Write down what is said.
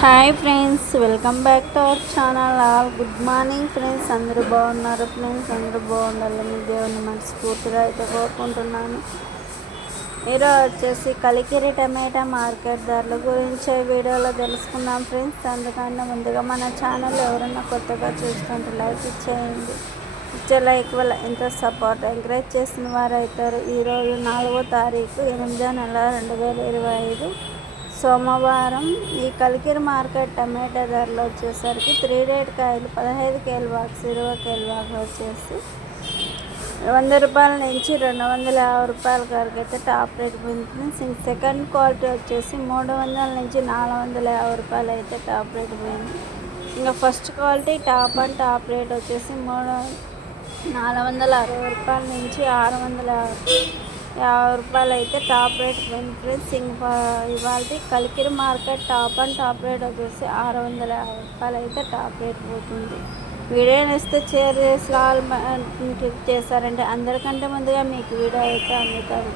Hi friends welcome back to our channel. All good morning friends. అందరూ బాగున్నారు friends? అందరూ బాగుండాలని దేవుని మనస్ఫూర్తిగా అయితే కోరుకుంటున్నాను. ఈరోజు వచ్చేసి కలికిరి టమాటా మార్కెట్ ధరల గురించి వీడియోలో తెలుసుకుందాం ఫ్రెండ్స్. అందుకన్నా ముందుగా మన ఛానల్ ఎవరైనా కొత్తగా చూస్తుంటే లైక్ ఇచ్చేయండి ఇచ్చే లైక్ వల్ల ఎంత సపోర్ట్ ఎంకరేజ్ చేసిన వారు అవుతారు ఈరోజు నాలుగో తారీఖు ఎనిమిదో నెల రెండు వేల ఇరవై ఐదు. సోమవారం ఈ కలికిరి మార్కెట్ టమాటా ధరలు వచ్చేసరికి త్రీ రేట్ కాయలు పదహైదు కేలు బాక్స్ ఇరవై కేలు బాక్స్ వచ్చేసి వంద రూపాయల నుంచి రెండు వందల యాభై రూపాయల వరకు అయితే టాప్ రేట్ పోయింది సెకండ్ క్వాలిటీ వచ్చేసి మూడు వందల నుంచి నాలుగు వందల యాభై రూపాయలు అయితే టాప్ రేట్ పోయింది. ఇంకా first quality top and top rate వచ్చేసి మూడు నాలుగు వందల అరవై రూపాయల నుంచి ఆరు వందల యాభై రూపాయలు అయితే టాప్ రేట్ ఫ్రెండ్స్ ఇంకా ఇవాళ Kalikiri market top and top rate వచ్చేసి ఆరు వందల యాభై రూపాయలు అయితే టాప్ రేట్ పోతుంది. వీడియో నేస్తే షేర్ చేసి ఆల్ క్లిక్ చేశారంటే అందరికంటే ముందుగా మీకు వీడియో అయితే అందుతారు